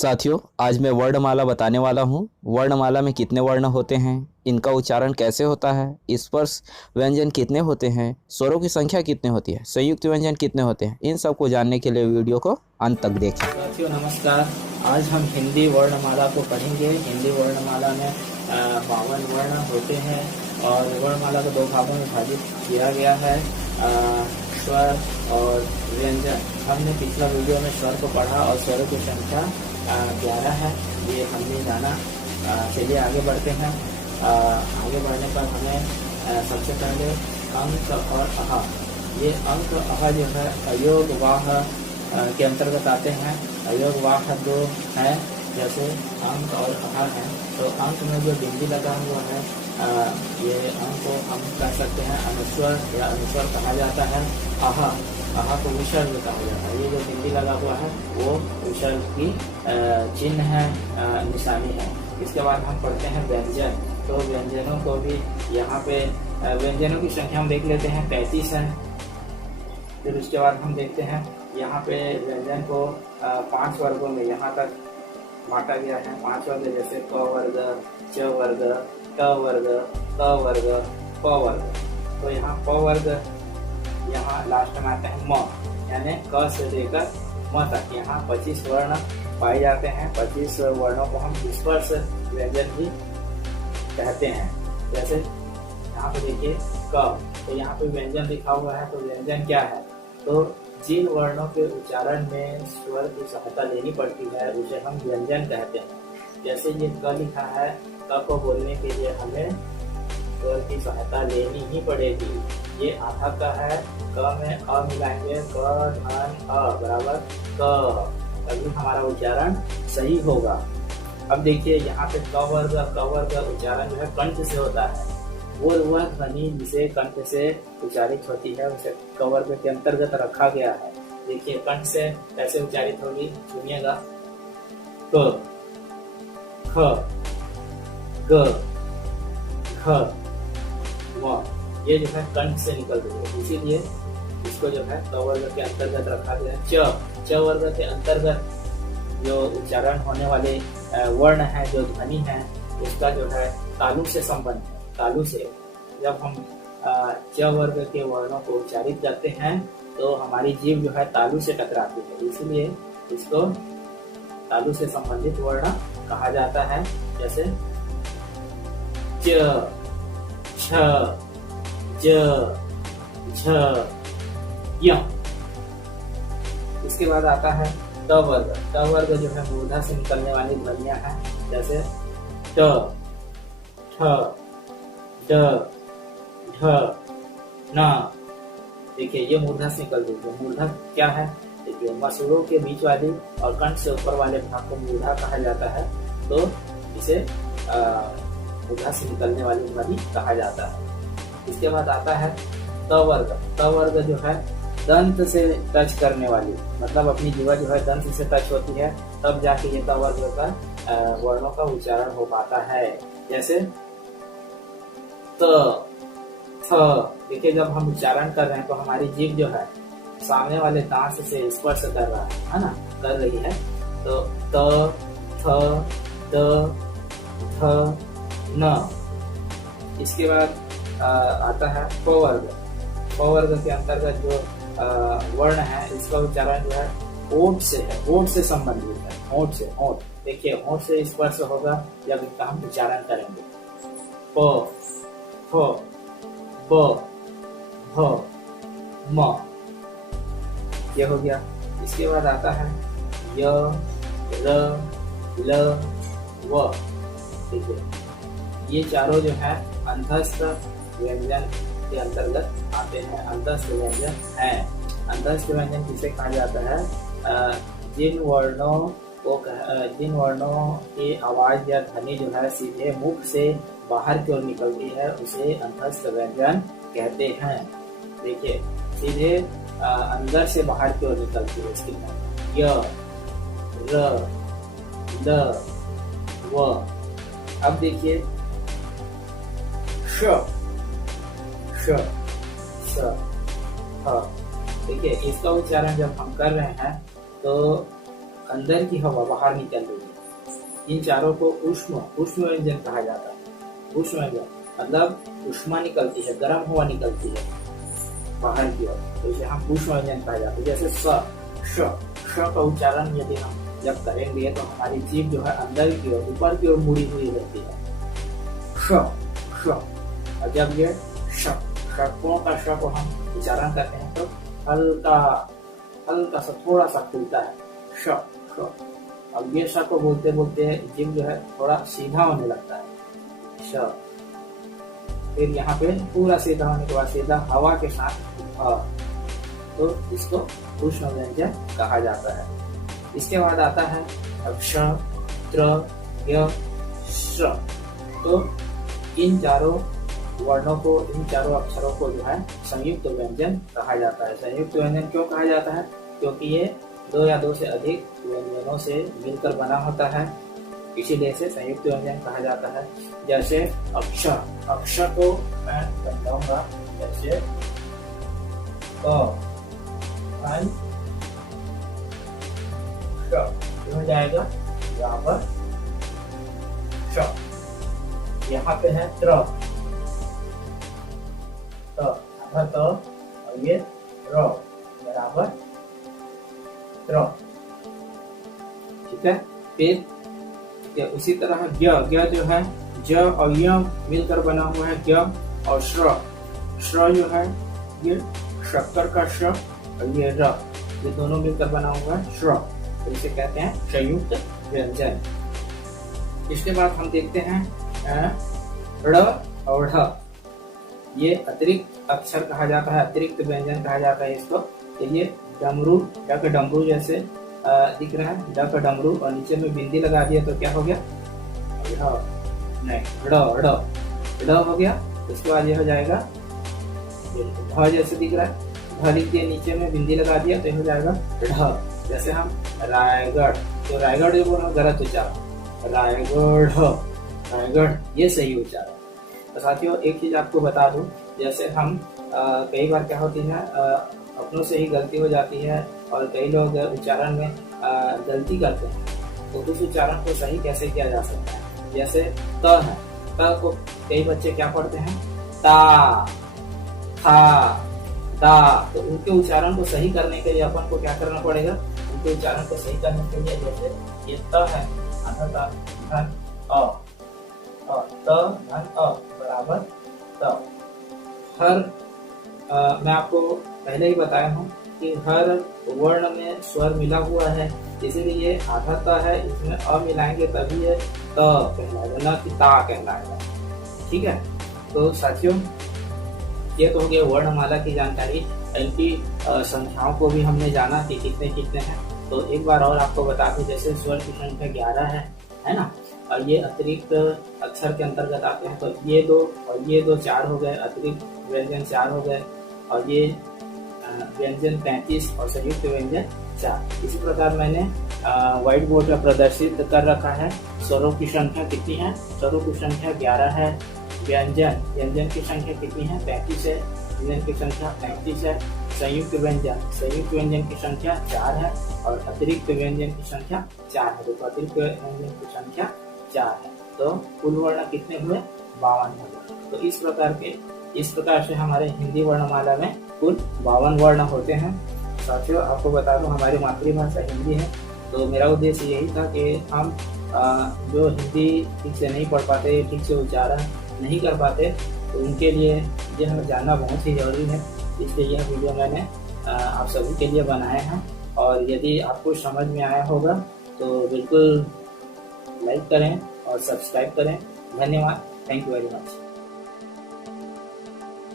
साथियों, आज मैं वर्णमाला बताने वाला हूँ। वर्णमाला में कितने वर्ण होते हैं, इनका उच्चारण कैसे होता है, स्पर्श व्यंजन कितने होते हैं, स्वरों की संख्या कितनी होती है, संयुक्त व्यंजन कितने होते हैं, इन सब को जानने के लिए वीडियो को अंत तक देखें। साथियों नमस्कार। आज हम हिंदी वर्णमाला को पढ़ेंगे। हिंदी वर्णमाला में 52 वर्ण होते हैं और वर्णमाला को दो भागों में विभाजित किया गया है, स्वर और व्यंजन। हमने पिछला वीडियो में स्वर को पढ़ा और स्वरों की संख्या 11 है, ये हमने जाना। चलिए आगे बढ़ते हैं। आगे बढ़ने पर हमें सबसे पहले अंक और अहा, ये अंक अहा जो है अयोग वाह के अंतर्गत आते हैं। अयोग वाह दो है, जैसे अंक और अहा है। तो अंक में जो बिंदी लगा हुआ है ये अंक को हम कह सकते हैं अनुस्वर या अनुस्वर कहा जाता है। अहा को विसर्ग कहा जाता है। ये जो बिंदी लगा हुआ है वो विसर्ग की चिन्ह है, निशानी है। इसके बाद हम पढ़ते हैं व्यंजन। तो व्यंजनों को भी यहाँ पे व्यंजनों की संख्या हम देख लेते हैं, 35 है। फिर उसके बाद हम देखते हैं यहाँ पे व्यंजन को 5 वर्गों में यहाँ तक बांटा गया है। 5 वर्ग, जैसे क वर्ग, च वर्ग, ट वर्ग, त वर्ग, प वर्ग। तो यहाँ प वर्ग यहाँ लास्ट में आते हैं म, यानी क से लेकर म तक। यहाँ 25 वर्ण पाए जाते हैं। 25 वर्णों को हम स्पर्श व्यंजन भी कहते हैं। जैसे यहाँ पे देखिए क, तो यहाँ पे व्यंजन लिखा हुआ है। तो व्यंजन क्या है? तो जिन वर्णों के उच्चारण में स्वर की सहायता लेनी पड़ती है उसे हम व्यंजन कहते हैं। जैसे ये क लिखा है, क को बोलने के लिए हमें स्वर की सहायता लेनी ही पड़ेगी। ये आधा का है, क में अ मिलाएंगे, क धन अ बराबर क, तभी हमारा उच्चारण सही होगा। अब देखिए यहाँ पे क वर्ग उच्चारण जो है कंठ से होता है। वो वह ध्वनि जिसे कंठ से उच्चारित होती है उसे क वर्ग के अंतर्गत रखा गया है। देखिए कंठ से कैसे उच्चारित होगी, सुनिएगा। क, ख, ग, घ, म, ये जो है कंठ से निकल रही है, इसीलिए इसको जो है क वर्ग के अंतर्गत रखा गया है। च वर्ग के अंतर्गत जो उच्चारण होने वाले वर्ण है, जो ध्वनि है, उसका जो है तालु से संबंध है। तालु से जब हम च वर्ग के वर्णों को उच्चारित करते हैं तो हमारी जीभ जो है तालु से टकराती है, इसलिए इसको तालु से संबंधित वर्ण कहा जाता है। जैसे च, छ, ज, झ, य। इसके बाद आता है त वर्ग। त वर्ग जो है मूर्धा से निकलने वाली ध्वनियां हैं। जैसे ट, ठ, ड, ढ, न। देखिए ये मूर्धा से निकल रही है। मूर्धा क्या है? देखिए मसूड़ों के बीच वाली और कंठ से ऊपर वाले भाग को मूर्धा कहा जाता है। तो इसे मूर्धा से निकलने वाली ध्वनि कहा जाता है। इसके बाद आता है त वर्ग। त वर्ग जो है दंत से टच करने वाली, मतलब अपनी जीवा जो है दंत से टच होती है, तब जाके ये त वर्ग का वर्णों का उच्चारण हो पाता है। जैसे त, थ। देखिए जब हम उच्चारण कर रहे हैं तो हमारी जीभ जो है सामने वाले दांत से स्पर्श कर रहा है ना, कर रही है। तो त, थ, द, थ, न। इसके बाद आता है प वर्ग। प वर्ग के अंतर्गत जो वर्ण है, इसका उच्चारण जो है ओठ से है, ओठ से संबंधित है। ओठ से, ओठ देखिए ओठ से स्पर्श होगा जब इसका हम उच्चारण करेंगे। प, फ, ब, भ, म, ये हो गया। इसके बाद आता है य, र, ल, व। देखिए ये चारों जो है अंतस्थ व्यंजन के अंतर्गत आते हैं, अंतस्थ व्यंजन है। अंतस्थ व्यंजन किसे कहा जाता है? जिन वर्णों की आवाज या ध्वनि जो है सीधे मुख से बाहर की ओर निकलती है उसे अंतस्थ व्यंजन कहते हैं। देखिए सीधे अंदर से बाहर की ओर निकलती है इसकी ध्वनि। य, र, ल, व। अब देखिए श, श, श, ह। देखिए इसका उच्चारण जब हम कर रहे हैं तो अंदर की हवा बाहर निकल रही है। इन चारों को उष्म व्यंजन कहा जाता है। उष्म व्यंजन मतलब ऊष्मा निकलती है, गर्म हवा निकलती है बाहर की ओर, तो इसे हम उष्म व्यंजन कहा जाता है। जैसे श का उच्चारण यदि हम जब करेंगे तो हमारी जीभ जो है अंदर की ओर, ऊपर की ओर मुड़ी हुई रहती है। श और जब ये षकों का श को हम उच्चारण करते हैं तो हल्का सा थोड़ा सा खुलता है श। अब ये श को बोलते बोलते जीभ जो है थोड़ा सीधा होने लगता है श। फिर यहाँ पे पूरा सीधा होने के बाद सीधा हवा के साथ अ, तो इसको उष्ण व्यंजन कहा जाता है। इसके बाद आता है अब श, त्र, य, श। तो इन चारों वर्णों को, इन चारों अक्षरों को जो है संयुक्त व्यंजन कहा जाता है। संयुक्त व्यंजन क्यों कहा जाता है? क्योंकि ये दो या दो से अधिक व्यंजनों से मिलकर बना होता है, इसीलिए इसे संयुक्त व्यंजन कहा जाता है। जैसे अक्षर को मैं समझाऊंगा, जैसे हो जाएगा यहाँ पर श, यहाँ पे है त्र, और ये र बराबर त्र, ठीक है। फिर उसी तरह ग जो है ज और य मिलकर बना हुआ है ग, और श्र जो है ये शक्कर का श और ये र, ये दोनों मिलकर बना हुआ है श्र, तो इसे कहते हैं संयुक्त व्यंजन। इसके बाद हम देखते हैं ड़ और ढ, ये अतिरिक्त अक्षर कहा जाता है, अतिरिक्त व्यंजन कहा जाता है इसको। तो ये डमरू, डक डमरू जैसे दिख रहा है, डक डमरू, और नीचे में बिंदी लगा दिया तो क्या हो गया? नहीं, ड़ हो गया। उसके बाद ये हो जाएगा ढ जैसे दिख रहा है, ढ लिख दिया, नीचे में बिंदी लगा दिया तो ये हो जाएगा ढ। जैसे हम रायगढ़, तो रायगढ़ जो बोल गलत उच्चारण, रायगढ़ ये सही उच्चारण। तो साथियों एक चीज आपको बता दूं, जैसे हम कई बार क्या होती है, अपनों से ही गलती हो जाती है और कई लोग उच्चारण में गलती करते हैं, तो उस उच्चारण को सही कैसे किया जा सकता है? जैसे त है, त को कई बच्चे क्या पढ़ते हैं? ता, था, दा। तो उनके उच्चारण को सही करने के लिए अपन को क्या करना पड़ेगा? उनके उच्चारण को सही करने के लिए जैसे ये त है, धन अ, त धन अ बराबर त। मैं आपको पहले ही बताया हूँ कि हर वर्ण में स्वर मिला हुआ है, इसीलिए आधा त है, इसमें अ मिलाएंगे तभी ये त कहलाएगा, न कि ता कहलाएगा। ठीक है, तो साथियों ये तो हो गया वर्णमाला की जानकारी। इनकी संख्याओं को भी हमने जाना कि कितने कितने हैं। तो एक बार और आपको बता दूं, जैसे स्वर की संख्या 11 है ना, और ये अतिरिक्त अक्षर के अंतर्गत आते हैं। तो ये दो और ये दो 4 हो गए, अतिरिक्त व्यंजन 4 हो गए, और ये व्यंजन 35 और संयुक्त व्यंजन 4। इसी प्रकार मैंने व्हाइट बोर्ड पर प्रदर्शित कर रखा है। स्वरों की संख्या कितनी है? स्वरों की संख्या 11 है। व्यंजन की संख्या कितनी है? 35 है। व्यंजन की संख्या 35 है। संयुक्त व्यंजन की संख्या 4 है, और अतिरिक्त व्यंजन की संख्या 4 है। तो अतिरिक्त व्यंजन की संख्या 4 है, तो कुल वर्ण कितने हुए? 52 हुए। तो इस प्रकार से हमारे हिंदी वर्णमाला में कुल 52 वर्ण होते हैं। साथियों आपको बता दूं, हमारी मातृभाषा हिंदी है, तो मेरा उद्देश्य यही था कि हम जो हिंदी ठीक से नहीं पढ़ पाते, ठीक से उच्चारण नहीं कर पाते, तो उनके लिए यह जानना बहुत ही जरूरी है। इसलिए यह वीडियो मैंने आप सभी के लिए बनाया है, और यदि आपको समझ में आया होगा तो बिल्कुल लाइक करें और सब्सक्राइब करें। धन्यवाद, थैंक यू वेरी मच।